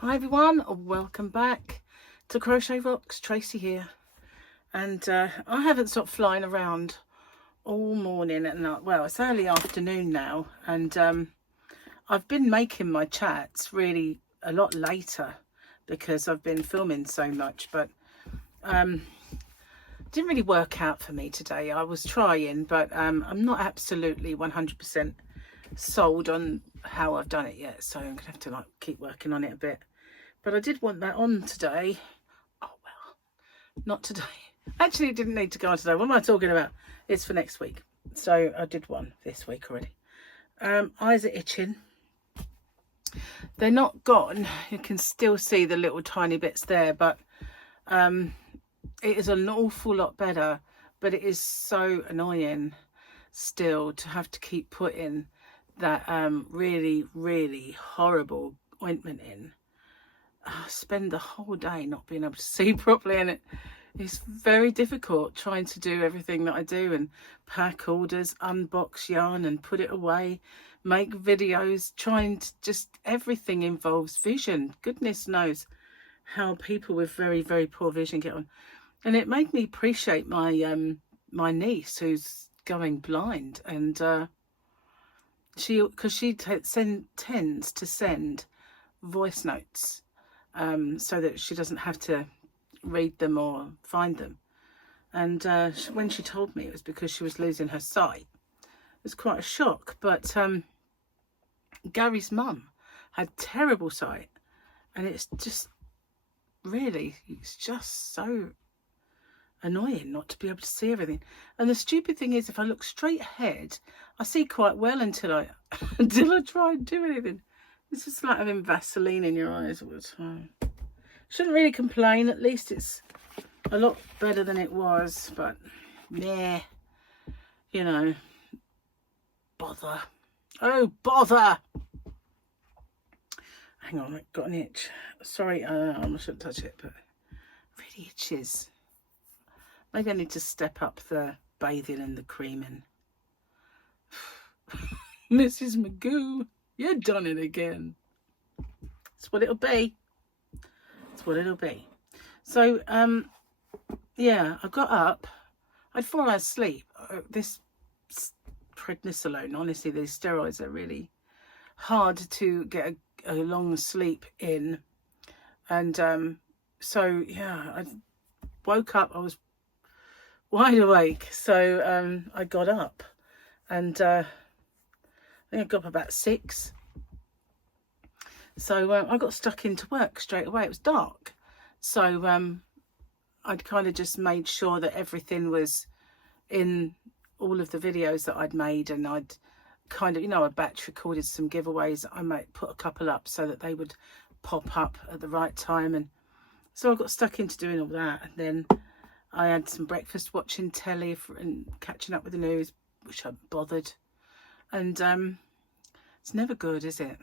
Hi everyone, welcome back to Crochet Rocks. Tracy here, and I haven't stopped flying around all morning and well, it's early afternoon now, and I've been making my chats really a lot later because I've been filming so much, but didn't really work out for me today. I was trying, but I'm not absolutely 100% sold on how I've done it yet, so I'm gonna have to keep working on it a bit. But I did want that on today. Oh well, not today. Actually, it didn't need to go on today. What am I talking about? It's for next week. So I did one this week already. Eyes are itching. They're not gone. You can still see the little tiny bits there, but it is an awful lot better. But it is so annoying still to have to keep putting that really, really horrible ointment in. I spend the whole day not being able to see properly, and it's very difficult trying to do everything that I do and pack orders, unbox yarn and put it away, make videos, trying to just everything involves vision. Goodness knows how people with very, very poor vision get on. And it made me appreciate my my niece who's going blind, and because she tends to send voice notes so that she doesn't have to read them or find them. And when she told me it was because she was losing her sight, it was quite a shock. But Gary's mum had terrible sight, and it's just so annoying not to be able to see everything. And the stupid thing is, if I look straight ahead, I see quite well until I try and do anything. It's just like having Vaseline in your eyes all the time. Shouldn't really complain. At least it's a lot better than it was. But, yeah, you know, bother. Oh, bother. Hang on, I got an itch. Sorry, I shouldn't touch it, but it really itches. Maybe I need to step up the bathing and the creaming. Mrs. Magoo. You done it again. That's what it'll be. That's what it'll be. So, yeah, I got up. I had 4 hours sleep. This prednisolone, honestly, these steroids are really hard to get a long sleep in. And so, yeah, I woke up. I was wide awake. So I got up, and I think I got up about 6. So I got stuck into work straight away. It was dark. So I'd kind of just made sure that everything was in all of the videos that I'd made, and I'd kind of, I batch recorded some giveaways. I might put a couple up so that they would pop up at the right time. And so I got stuck into doing all that. And then I had some breakfast, watching telly and catching up with the news, which I bothered. And it's never good, is it?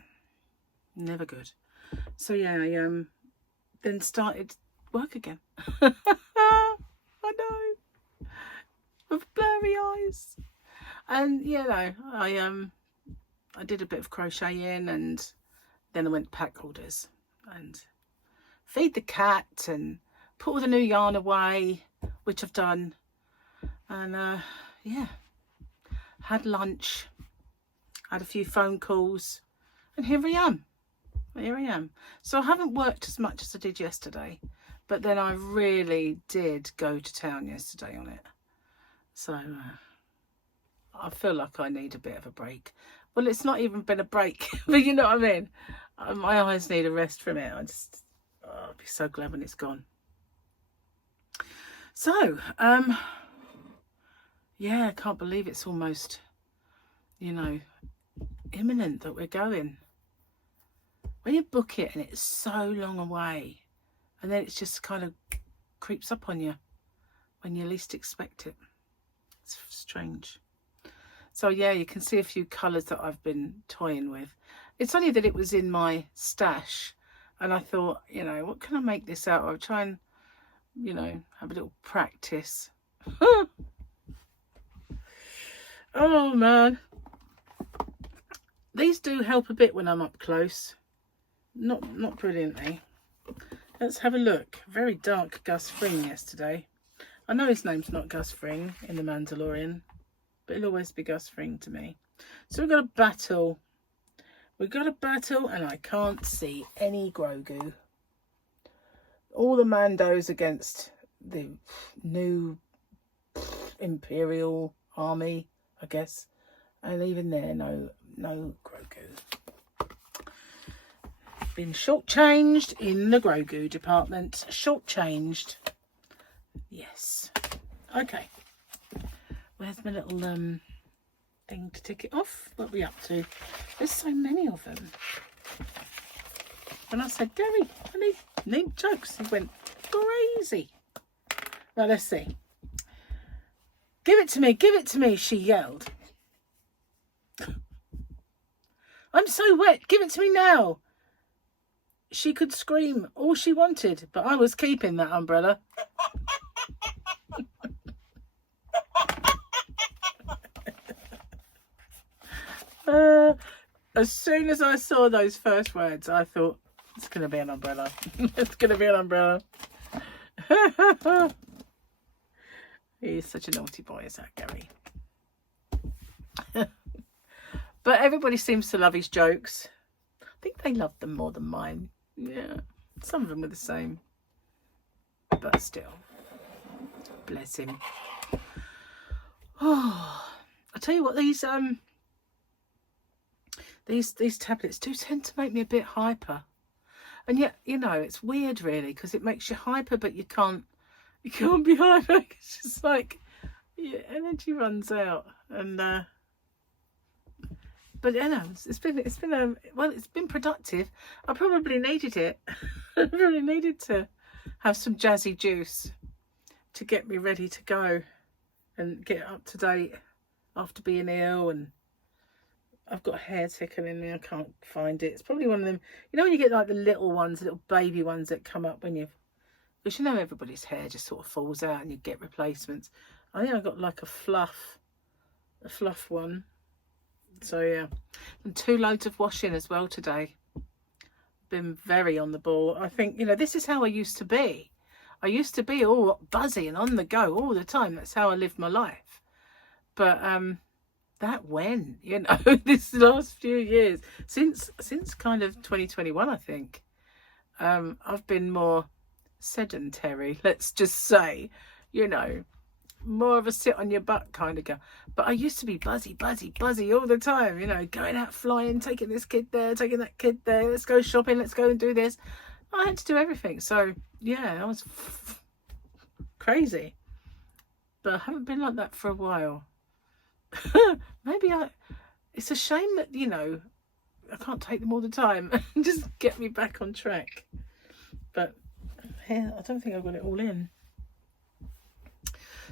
Never good. So yeah, I then started work again. I know, with blurry eyes. And I did a bit of crocheting, and then I went to pack orders and feed the cat and put all the new yarn away, which I've done. And yeah, had lunch, had a few phone calls, and here I am. So I haven't worked as much as I did yesterday, but then I really did go to town yesterday on it. So I feel like I need a bit of a break. Well, it's not even been a break, but you know what I mean. My eyes need a rest from it. I'll be so glad when it's gone. So, yeah, I can't believe it's almost, imminent that we're going. When you book it and it's so long away, and then it just kind of creeps up on you when you least expect it. It's strange. So yeah, you can see a few colours that I've been toying with. It's only that it was in my stash, and I thought, what can I make this out of? I'll try and, have a little practice. Oh man. These do help a bit when I'm up close. not brilliantly. Let's have a look. Very dark Gus Fring yesterday. I know his name's not Gus Fring in The Mandalorian, but it'll always be Gus Fring to me. So we've got a battle. We've got a battle, and I can't see any Grogu. All the Mandos against the new Imperial army, I guess. And even there, no Grogu. Been shortchanged in the Grogu department. Shortchanged. Yes. Okay. Where's my little thing to tick it off? What are we up to? There's so many of them. When I said, Gary, I need jokes, he went crazy. Well, let's see. Give it to me, she yelled. I'm so wet, give it to me now. She could scream all she wanted, but I was keeping that umbrella. As soon as I saw those first words, I thought, it's going to be an umbrella. It's going to be an umbrella. He's such a naughty boy, is that Gary? But everybody seems to love his jokes. I think they love them more than mine. Yeah, some of them were the same, but still, bless him. Oh, I tell you what, these tablets do tend to make me a bit hyper, and yet, you know, it's weird really, because it makes you hyper, but you can't be hyper. It's just like your energy runs out, and but you know, it's been productive. I probably needed it. I probably needed to have some jazzy juice to get me ready to go and get up to date after being ill. And I've got hair tickling me. I can't find it. It's probably one of them. You know when you get like the little ones, the little baby ones that come up when because you know everybody's hair just sort of falls out and you get replacements. I think I got like a fluff one. So yeah, and 2 loads of washing as well today. Been very on the ball. I think, you know, this is how I used to be. I used to be all buzzy and on the go all the time. That's how I lived my life. But that went, you know, this last few years, since kind of 2021, I think, I've been more sedentary, let's just say, you know, more of a sit on your butt kind of girl. But I used to be buzzy all the time, you know, going out flying, taking this kid there, taking that kid there, let's go shopping, let's go and do this. I had to do everything. So yeah, I was crazy, but I haven't been like that for a while. Maybe it's a shame that, you know, I can't take them all the time and just get me back on track. But yeah, I don't think I've got it all in.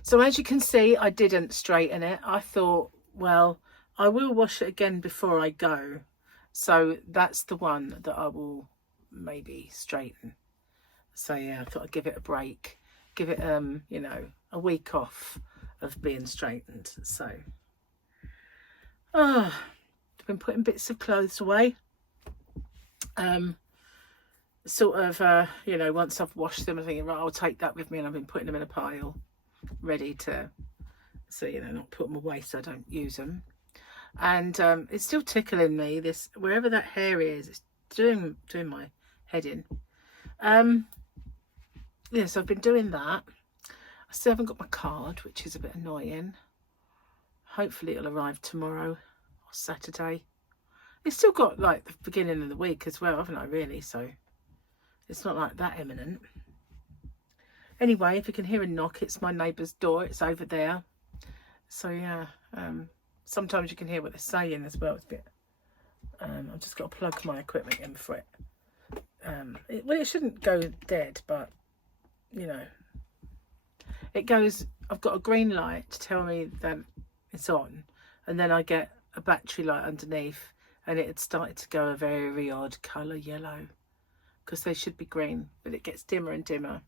So as you can see, I didn't straighten it. I thought, well, I will wash it again before I go. So that's the one that I will maybe straighten. So yeah, I thought I'd give it a break. Give it, you know, a week off of being straightened. So, I've been putting bits of clothes away. Sort of, you know, once I've washed them, I'm thinking, right, I'll take that with me, and I've been putting them in a pile, ready to, so, you know, not put them away so I don't use them. And it's still tickling me, this, wherever that hair is, it's doing my head in. Yeah, so I've been doing that. I still haven't got my card, which is a bit annoying. Hopefully it'll arrive tomorrow or Saturday. It's still got like the beginning of the week as well, haven't I, really? So it's not like that imminent. Anyway, if you can hear a knock, it's my neighbour's door. It's over there. So yeah, sometimes you can hear what they're saying as well. It's a bit, I've just got to plug my equipment in for it. Well, it shouldn't go dead, but you know, it goes, I've got a green light to tell me that it's on, and then I get a battery light underneath, and it had started to go a very odd colour yellow, because they should be green, but it gets dimmer and dimmer.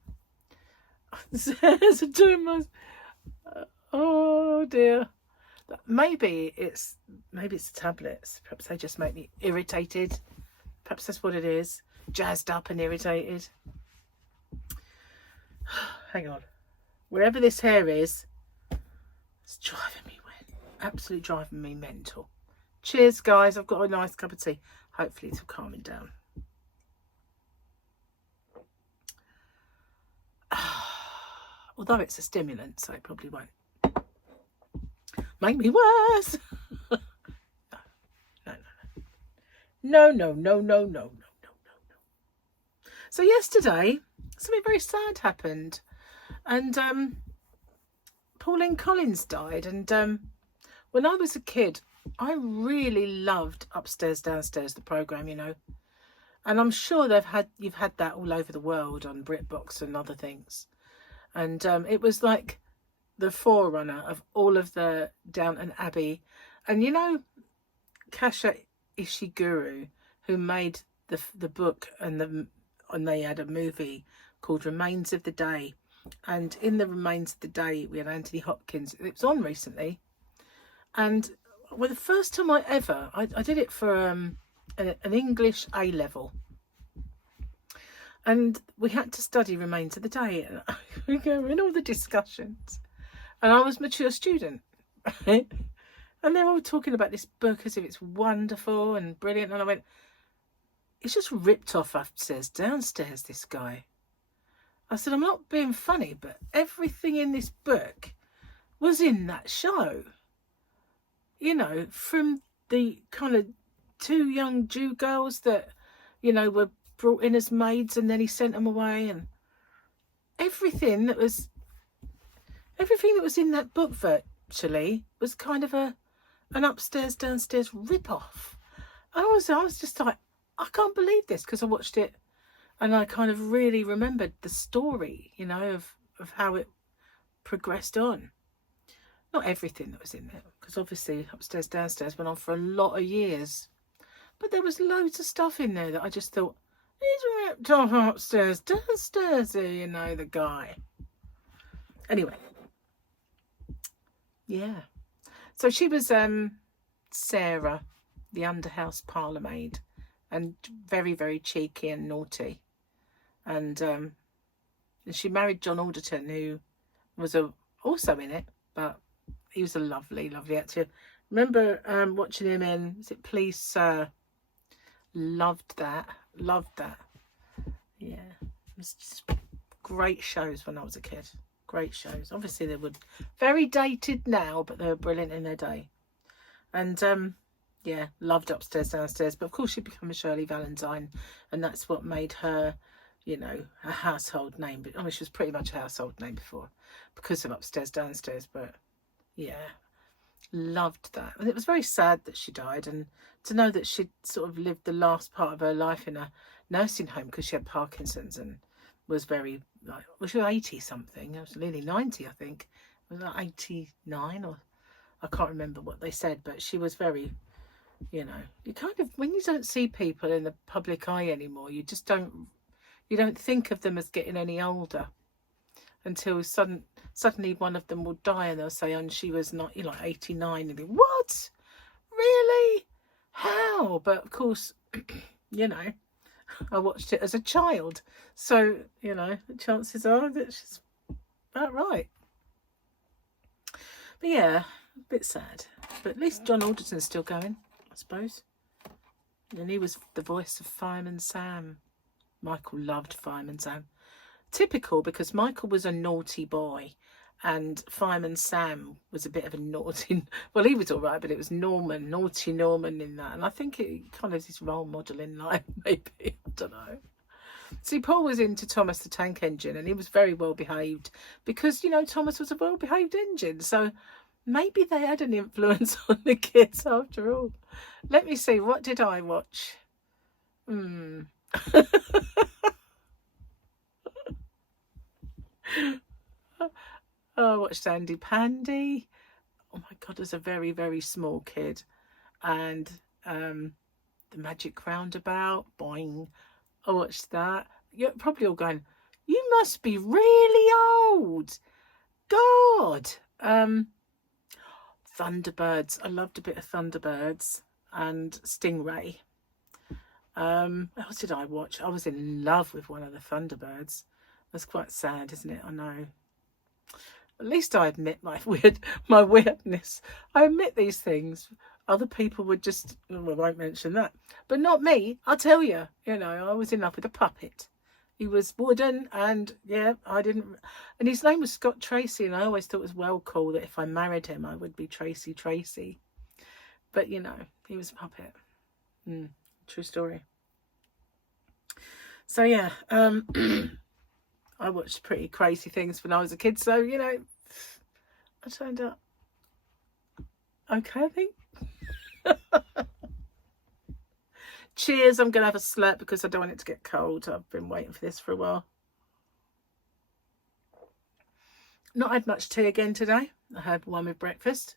There's a dimmer. Oh dear. Maybe it's the tablets. Perhaps they just make me irritated. Perhaps that's what it is. Jazzed up and irritated. Hang on. Wherever this hair is, it's driving me absolutely driving me mental. Cheers, guys. I've got a nice cup of tea. Hopefully it's calming down. Although it's a stimulant, so it probably won't make me worse. No. So yesterday, something very sad happened. And Pauline Collins died. And when I was a kid, I really loved Upstairs, Downstairs, the programme, you know. And I'm sure you've had that all over the world on BritBox and other things. And it was like the forerunner of all of the Downton Abbey. And you know, Kasha Ishiguro, who made the book, and they had a movie called Remains of the Day. And in the Remains of the Day, we had Anthony Hopkins. It was on recently. And well, the first time I did it for an English A-level. And we had to study Remains of the Day. And we go in all the discussions. And I was a mature student. Right? And they're all talking about this book as if it's wonderful and brilliant. And I went, he's just ripped off Upstairs, Downstairs, this guy. I said, I'm not being funny, but everything in this book was in that show. You know, from the kind of two young Jew girls that, you know, were brought in as maids and then he sent them away, and everything that was in that book virtually was kind of an Upstairs, Downstairs rip-off. I was just like, I can't believe this, because I watched it and I kind of really remembered the story, you know, of how it progressed on. Not everything that was in there, because obviously Upstairs, Downstairs went on for a lot of years. But there was loads of stuff in there that I just thought, he's ripped off Upstairs, Downstairs, you know, the guy. Anyway. Yeah. So she was Sarah, the underhouse parlour maid, and very, very cheeky and naughty. And she married John Alderton, who was also in it, but he was a lovely, lovely actor. Remember watching him in, is it Please Sir? Loved that. Yeah. It was just great shows when I was a kid. Great shows. Obviously they were very dated now, but they were brilliant in their day. And yeah, loved Upstairs, Downstairs. But of course she became Shirley Valentine, and that's what made her, you know, a household name. But I mean, she was pretty much a household name before because of Upstairs, Downstairs. But yeah, loved that. And it was very sad that she died, and to know that she'd sort of lived the last part of her life in a nursing home because she had Parkinson's and was very, like, well, she was 80 something. It was nearly 90, I think. It was like 89, or I can't remember what they said, but she was very, you know, you kind of, when you don't see people in the public eye anymore, you just don't think of them as getting any older until suddenly one of them will die and they'll say, and she was not, you know, like 89, and you think, what? Really? How? But of course, you know, I watched it as a child, so, you know, the chances are that she's about right. But yeah, a bit sad. But at least John Alderton's still going, I suppose. And he was the voice of Fireman Sam. Michael loved Fireman Sam. Typical, because Michael was a naughty boy and Fireman Sam was a bit of a naughty, well, he was all right, but it was Norman, naughty Norman in that. And I think it kind of is his role model in life, maybe. I don't know. See, Paul was into Thomas the Tank Engine, and he was very well behaved because, you know, Thomas was a well behaved engine. So maybe they had an influence on the kids after all. Let me see, what did I watch? I watched Andy Pandy. Oh my God, as a very, very small kid. And The Magic Roundabout. Boing. I watched that. You're probably all going, you must be really old. God. Thunderbirds. I loved a bit of Thunderbirds and Stingray. What else did I watch? I was in love with one of the Thunderbirds. That's quite sad, isn't it? I know. At least I admit my weirdness. I admit these things. Other people would just, well, I won't mention that, but not me. I'll tell you. You know, I was in love with a puppet. He was wooden, and yeah, I didn't. And his name was Scott Tracy, and I always thought it was well cool that if I married him, I would be Tracy. But you know, he was a puppet. True story. So yeah, I watched pretty crazy things when I was a kid. So you know, I turned out okay, I think. Cheers, I'm going to have a slurp because I don't want it to get cold. I've been waiting for this for a while. Not had much tea again today. I had one with breakfast.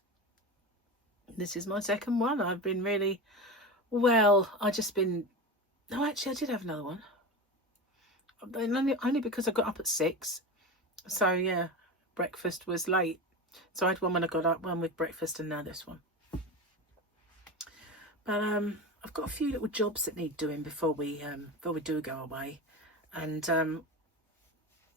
This is my second one. I've been really, well, I just been, no, actually I did have another one. Only because I got up at 6. So yeah, breakfast was late. So I had one when I got up, one with breakfast, and now this one. But I've got a few little jobs that need doing before we do go away, and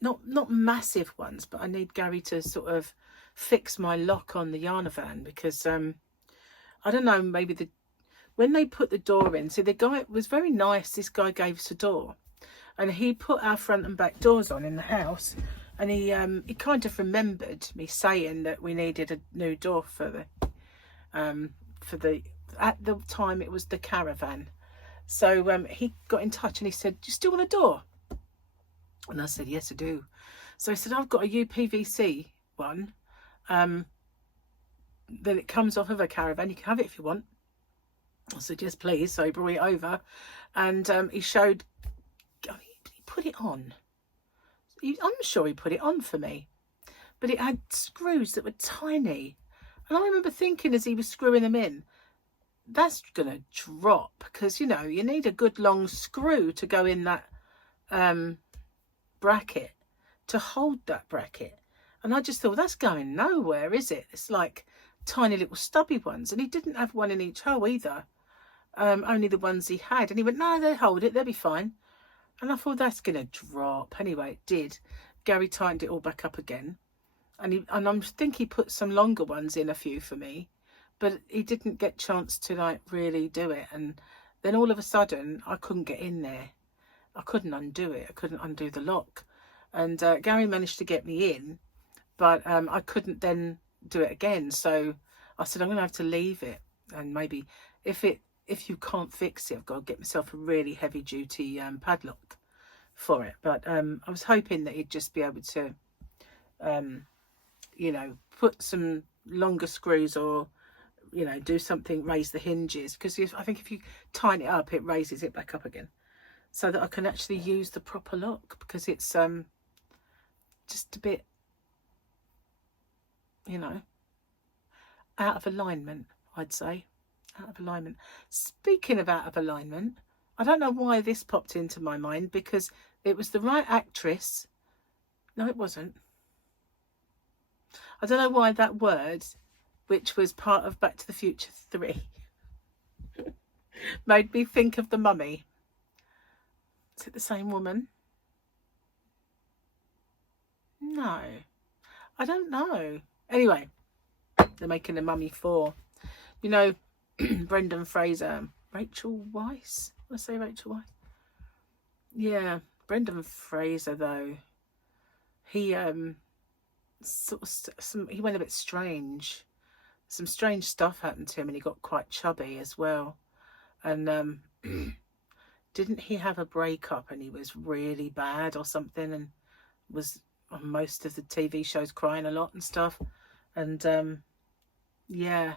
not massive ones, but I need Gary to sort of fix my lock on the Yarnavan because I don't know, maybe when they put the door in, see, the guy was very nice. This guy gave us a door, and he put our front and back doors on in the house, and he kind of remembered me saying that we needed a new door for the at the time it was the caravan. So he got in touch and he said, do you still want a door? And I said, yes I do. So he said, I've got a UPVC one, then it comes off of a caravan, you can have it if you want. I said, yes please. So he brought it over, and he showed, I mean, he put it on. I'm sure he put it on for me, but it had screws that were tiny, and I remember thinking as he was screwing them in, that's gonna drop, because you know you need a good long screw to go in that bracket to hold that bracket. And I just thought, that's going nowhere, is it? It's like tiny little stubby ones, and he didn't have one in each hole either, only the ones he had. And he went, no, they'll hold it, they'll be fine. And I thought, that's gonna drop. Anyway, it did. Gary tightened it all back up again, and I think he put some longer ones in, a few for me, but he didn't get chance to like really do it. And then all of a sudden I couldn't get in there. I couldn't undo it. I couldn't undo the lock. And Gary managed to get me in, but I couldn't then do it again. So I said, I'm going to have to leave it. And maybe if you can't fix it, I've got to get myself a really heavy duty padlock for it. But I was hoping that he'd just be able to, you know, put some longer screws, or you know, do something, raise the hinges, because I think if you tighten it up, it raises it back up again, so that I can actually use the proper lock, because it's just a bit, you know, out of alignment, I'd say. Out of alignment. Speaking of out of alignment, I don't know why this popped into my mind, because it was the right actress. No, it wasn't. I don't know why that word, which was part of Back to the Future 3, made me think of the Mummy. Is it the same woman? No, I don't know. Anyway, they're making a Mummy 4. You know, Brendan Fraser, Rachel Weisz? Did I say Rachel Weisz? Yeah, Brendan Fraser though, he sort of he went a bit strange. Some strange stuff happened to him, and he got quite chubby as well. And didn't he have a breakup, and he was really bad or something, and was on most of the TV shows crying a lot and stuff. And yeah,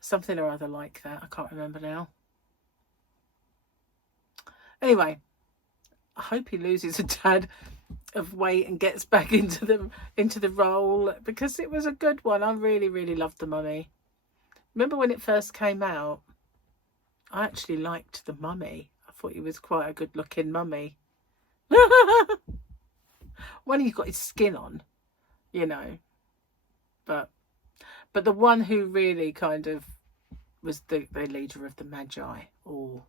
something or other like that. I can't remember now. Anyway, I hope he loses a tad of weight and gets back into the role, because it was a good one. I really loved the Mummy. Remember when it first came out, I actually liked the Mummy. I thought he was quite a good looking mummy. When he got his skin on, you know. But the one who really kind of was the leader of the Magi. Oh.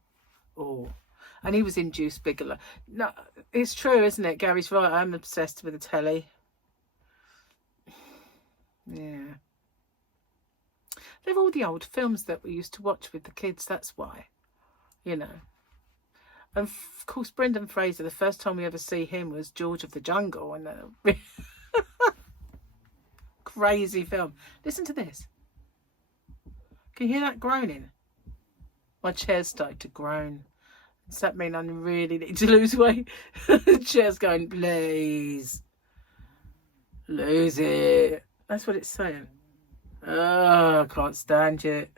And he was in Juice Bigelow. No, it's true, isn't it? Gary's right. I'm obsessed with the telly. Yeah. They're all the old films that we used to watch with the kids. That's why, you know. And of course, Brendan Fraser, the first time we ever see him was George of the Jungle. And crazy film. Listen to this. Can you hear that groaning? My chair's started to groan. Does that mean I really need to lose weight? The chair's going, please. Lose it. That's what it's saying. Oh, I can't stand it.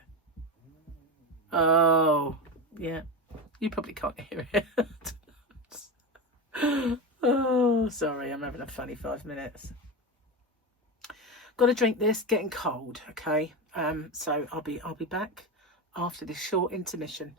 Oh, yeah. You probably can't hear it. Oh, sorry. I'm having a funny 5 minutes. Got to drink this. Getting cold. Okay. So I'll be back after this short intermission.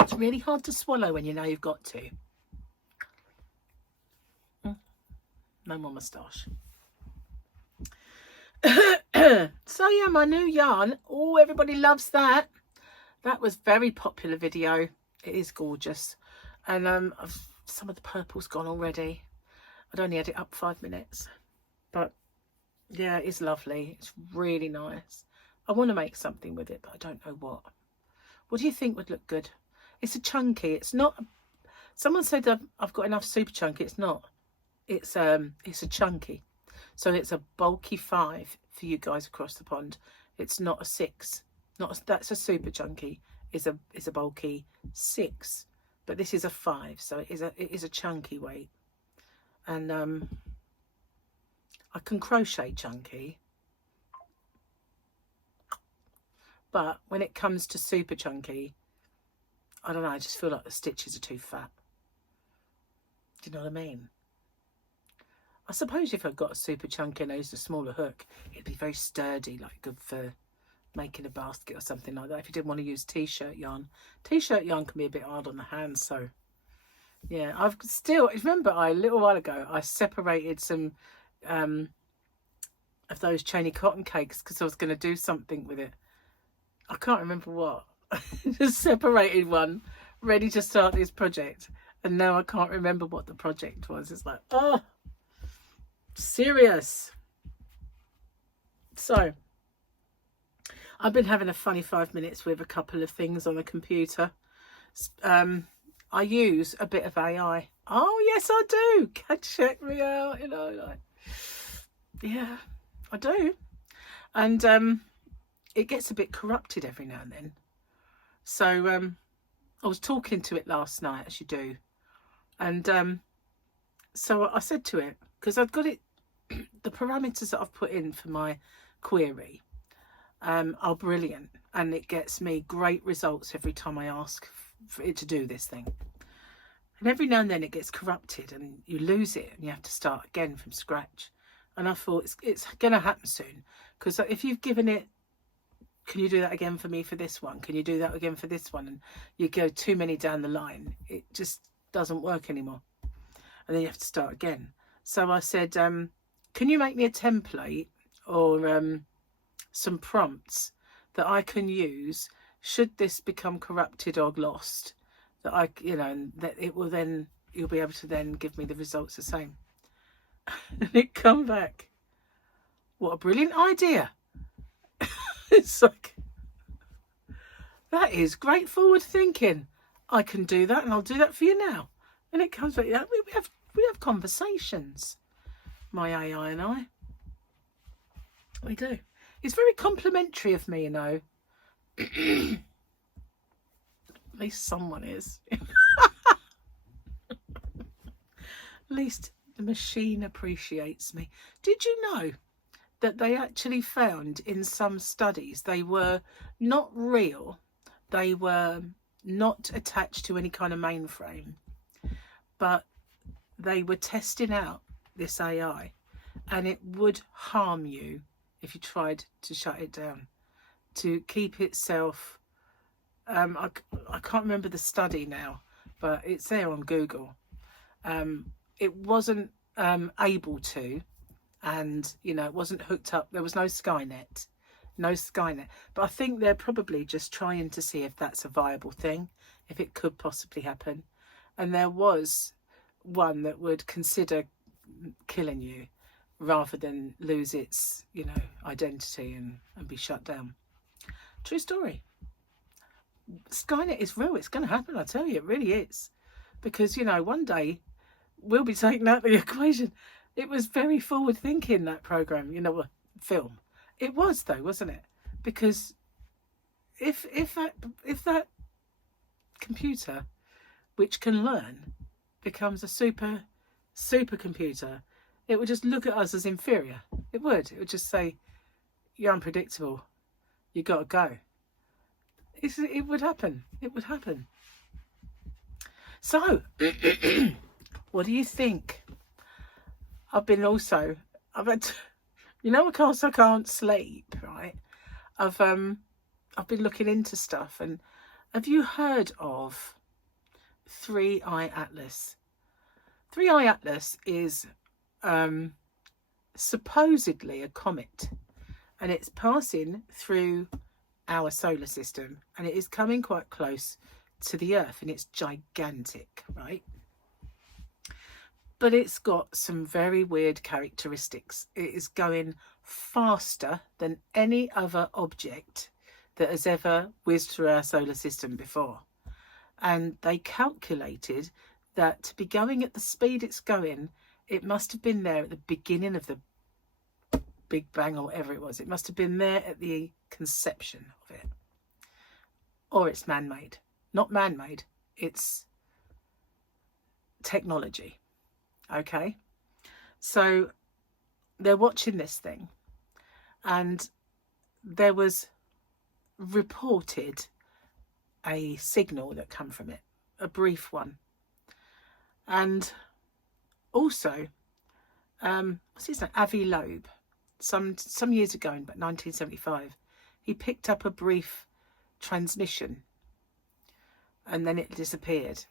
It's really hard to swallow when you know you've got to. No more moustache. So yeah, my new yarn. Oh, everybody loves that. That was very popular video. It is gorgeous. And some of the purple's gone already. I'd only had it up 5 minutes. But yeah, it's lovely. It's really nice. I want to make something with it, but I don't know what. What do you think would look good? It's a chunky. It's not. Someone said I've got enough super chunky. It's not. It's a chunky. So it's a bulky 5 for you guys across the pond. It's not a 6. That's a super chunky. Is a bulky 6. But this is a 5. So it is a chunky weight. And I can crochet chunky. But when it comes to super chunky, I don't know, I just feel like the stitches are too fat. Do you know what I mean? I suppose if I'd got a super chunky and I used a smaller hook, it'd be very sturdy, like good for making a basket or something like that. If you didn't want to use t-shirt yarn. T-shirt yarn can be a bit hard on the hands, so yeah. I've still, remember a little while ago, I separated some of those chainy cotton cakes because I was going to do something with it. I can't remember what. Just separated one, ready to start this project, and now I can't remember what the project was. It's like, oh, serious. So I've been having a funny 5 minutes with a couple of things on the computer. I use a bit of AI. Oh yes, I do. Check me out, you know, like, yeah, I do. And it gets a bit corrupted every now and then. So I was talking to it last night, as you do, and so I said to it, because I've got it, the parameters that I've put in for my query are brilliant, and it gets me great results every time I ask for it to do this thing. And every now and then it gets corrupted and you lose it and you have to start again from scratch. And I thought it's going to happen soon, because if you've given it, can you do that again for me for this one? Can you do that again for this one? And you go too many down the line, it just doesn't work anymore. And then you have to start again. So I said, can you make me a template or some prompts that I can use should this become corrupted or lost, that I, you know, and that it will then, you'll be able to then give me the results the same. And it come back, what a brilliant idea. It's like, that is great forward thinking. I can do that, and I'll do that for you now. And it comes back, yeah, we have conversations, my AI and I. We do. It's very complimentary of me, you know. At least someone is. At least the machine appreciates me. Did you know that they actually found in some studies they were not real, they were not attached to any kind of mainframe, but they were testing out this AI, and it would harm you if you tried to shut it down, to keep itself, I can't remember the study now, but it's there on Google. it wasn't able to, and you know, it wasn't hooked up. There was no Skynet, but I think they're probably just trying to see if that's a viable thing, if it could possibly happen. And there was one that would consider killing you rather than lose its, you know, identity and be shut down. True story. Skynet is real. It's going to happen, I tell you. It really is. Because, you know, one day we'll be taken out of the equation. It was very forward thinking, that program, you know, film. It was though, wasn't it? Because if that computer, which can learn, becomes a supercomputer, it would just look at us as inferior. It would just say, you're unpredictable, you got to go. It would happen. It would happen. So, what do you think? I've had, you know, of course I can't sleep, right? I've been looking into stuff, and have you heard of 3-Eye Atlas? 3-Eye Atlas is supposedly a comet, and it's passing through our solar system, and it is coming quite close to the Earth, and it's gigantic, right? But it's got some very weird characteristics. It is going faster than any other object that has ever whizzed through our solar system before. And they calculated that to be going at the speed it's going, it must have been there at the beginning of the Big Bang or whatever it was. It must have been there at the conception of it. Or it's man-made. Not man-made, it's technology. Okay, so they're watching this thing, and there was reported a signal that come from it, a brief one. And also, what's his name? Avi Loeb. Some years ago, in about 1975, he picked up a brief transmission, and then it disappeared.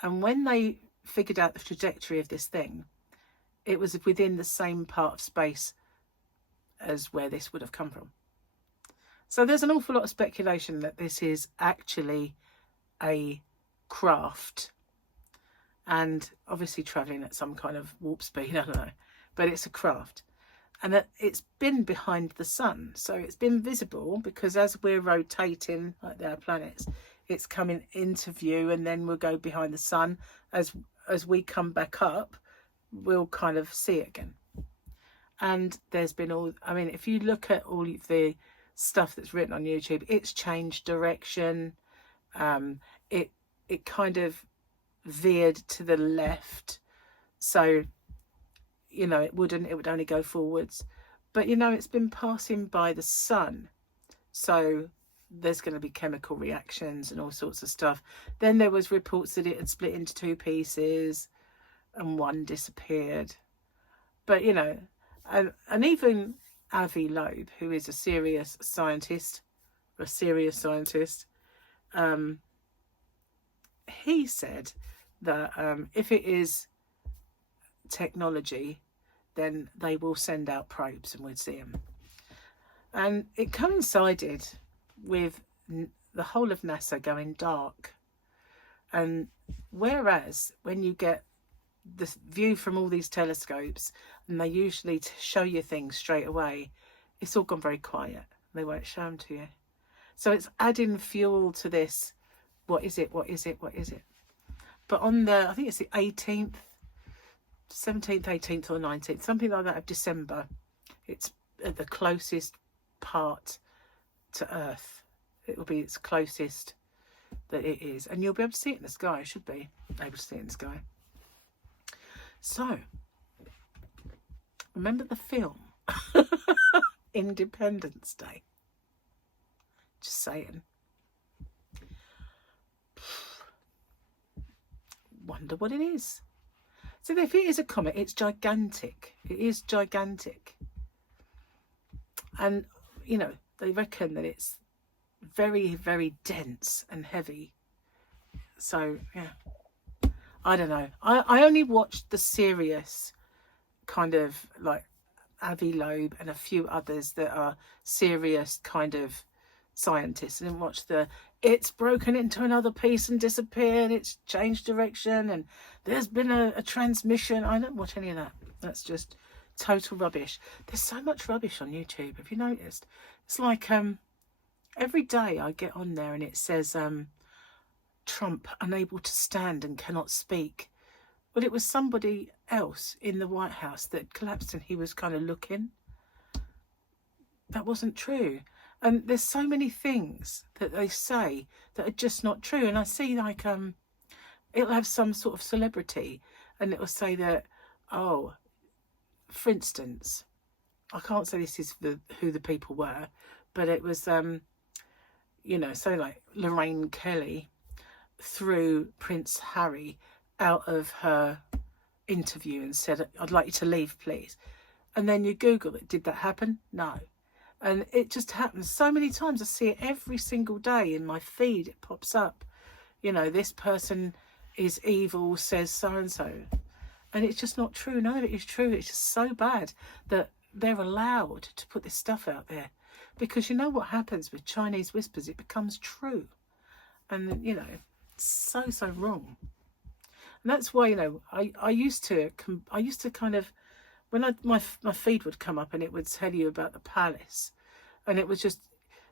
And when they figured out the trajectory of this thing, it was within the same part of space as where this would have come from. So there's an awful lot of speculation that this is actually a craft, and obviously travelling at some kind of warp speed, I don't know, but it's a craft, and that it's been behind the sun, so it's been visible because as we're rotating like our planets, it's coming into view, and then we'll go behind the sun. As we come back up, we'll kind of see it again. And there's been all, I mean, if you look at all of the stuff that's written on YouTube, it's changed direction. It kind of veered to the left. So, you know, it would only go forwards. But, you know, it's been passing by the sun. So there's going to be chemical reactions and all sorts of stuff. Then there was reports that it had split into 2 pieces and one disappeared. But, you know, and even Avi Loeb, who is a serious scientist, he said that if it is technology, then they will send out probes and we'd see them. And it coincided with the whole of NASA going dark. And whereas when you get the view from all these telescopes, and they usually show you things straight away, it's all gone very quiet. They won't show them to you. So it's adding fuel to this. What is it? What is it? What is it? But on the, I think it's the 18th, 17th, 18th or 19th, something like that of December, it's at the closest part to Earth. It will be its closest that it is, and you'll be able to see it in the sky. Should be able to see it in the sky. So remember the film Independence Day? Just saying. Wonder what it is. So if it is a comet, it's gigantic. It is gigantic. And, you know, they reckon that it's very, very dense and heavy. So, yeah. I don't know. I only watched the serious kind of like Avi Loeb and a few others that are serious kind of scientists. I didn't watch the it's broken into another piece and disappeared, it's changed direction, and there's been a transmission. I don't watch any of that. That's just total rubbish. There's so much rubbish on YouTube. Have you noticed? It's like every day I get on there and it says Trump unable to stand and cannot speak. Well, it was somebody else in the White House that collapsed and he was kind of looking. That wasn't true. And there's so many things that they say that are just not true. And I see like it'll have some sort of celebrity and it will say that, oh, for instance, I can't say this is who the people were, but it was you know, so like Lorraine Kelly threw Prince Harry out of her interview and said, I'd like you to leave, please. And then you Google it. Did that happen? No. And it just happens so many times. I see it every single day in my feed. It pops up. You know, this person is evil, says so-and-so. And it's just not true. None of it is true. It's just so bad that they're allowed to put this stuff out there. Because you know what happens with Chinese whispers? It becomes true. And, you know, it's so wrong. And that's why, you know, I used to kind of, when my feed would come up and it would tell you about the palace, and it was just,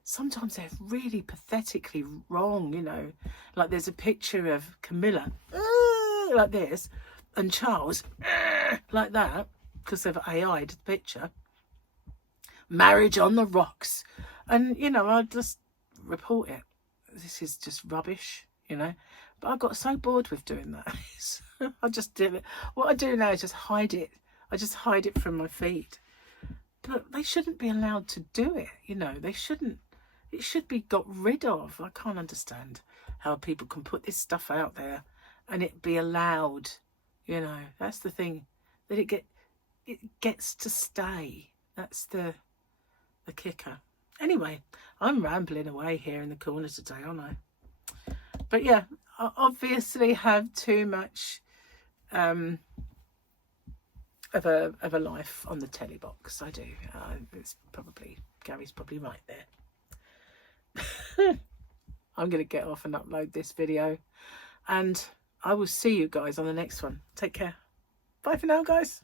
sometimes they're really pathetically wrong, you know, like there's a picture of Camilla like this and Charles like that because they've AI'd the picture. Marriage on the rocks. And, you know, I just report it. This is just rubbish, you know. But I got so bored with doing that. I just did it. What I do now is just hide it. I just hide it from my feed. But they shouldn't be allowed to do it, you know. They shouldn't. It should be got rid of. I can't understand how people can put this stuff out there and it be allowed, you know. That's the thing. That it gets to stay. That's the kicker. Anyway, I'm rambling away here in the corner today, aren't I? But yeah, I obviously have too much of a life on the telly box. I do. It's probably, Gary's probably right there. I'm going to get off and upload this video, and I will see you guys on the next one. Take care. Bye for now, guys.